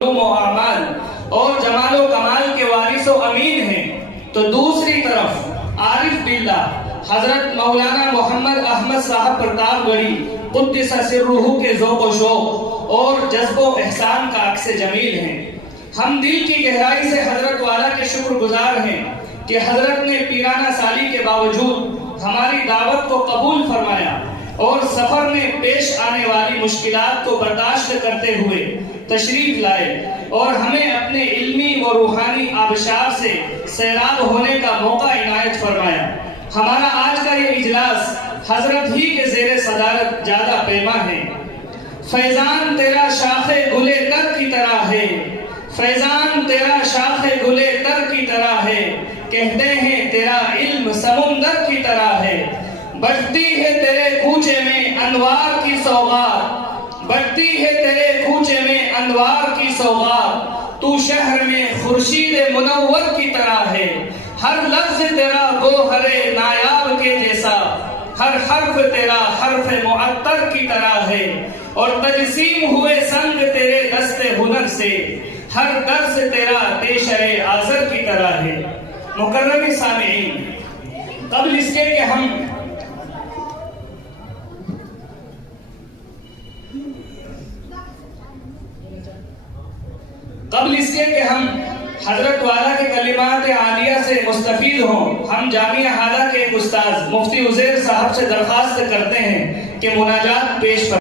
و اعمال اور جمال و کمال کے وارث و امین ہیں، تو دوسری طرف عارف باللہ حضرت مولانا محمد احمد صاحب پرتاب گڑھی قدس سرہ کے ذوق و شوق اور جذب و احسان کا عکس جمیل ہیں۔ ہم دل کی گہرائی سے حضرت والا کے شکر گزار ہیں کہ حضرت نے پیرانہ سالی کے باوجود ہماری دعوت کو قبول فرمایا اور سفر میں پیش آنے والی مشکلات کو برداشت کرتے ہوئے تشریف لائے اور ہمیں اپنے علمی و روحانی آبشار سے سیراب ہونے کا موقع عنایت فرمایا۔ ہمارا آج کا یہ اجلاس حضرت ہی کے زیر صدارت جادہ پیما ہے۔ فیضان تیرا شاخ گلے تر کی طرح ہے، فیضان تیرا شاخ گلے تر کی طرح ہے، کہتے ہیں تیرا علم سمندر کی طرح ہے۔ بڑھتی ہے تیرے کوچے میں انوار کی سوغات، بڑھتی ہے تیرے کوچے میں انوار کی سوغات، تو شہر میں خورشید منور کی طرح ہے۔ ہر لفظ تیرا گوہر نایاب کے جیسا، ہر حرف تیرا حرف معطر کی طرح ہے، اور تجسیم ہوئے سنگ تیرے دست ہنر سے، ہر درس تیرا پیشہ آزر کی طرح ہے۔ مکرم سامعین، قبل اس کے کہ ہم حضرت والا کے کلمات عالیہ سے مستفید ہوں، ہم جامعہ ہادہ کے ایک استاذ مفتی عزیر صاحب سے درخواست کرتے ہیں کہ مناجات پیش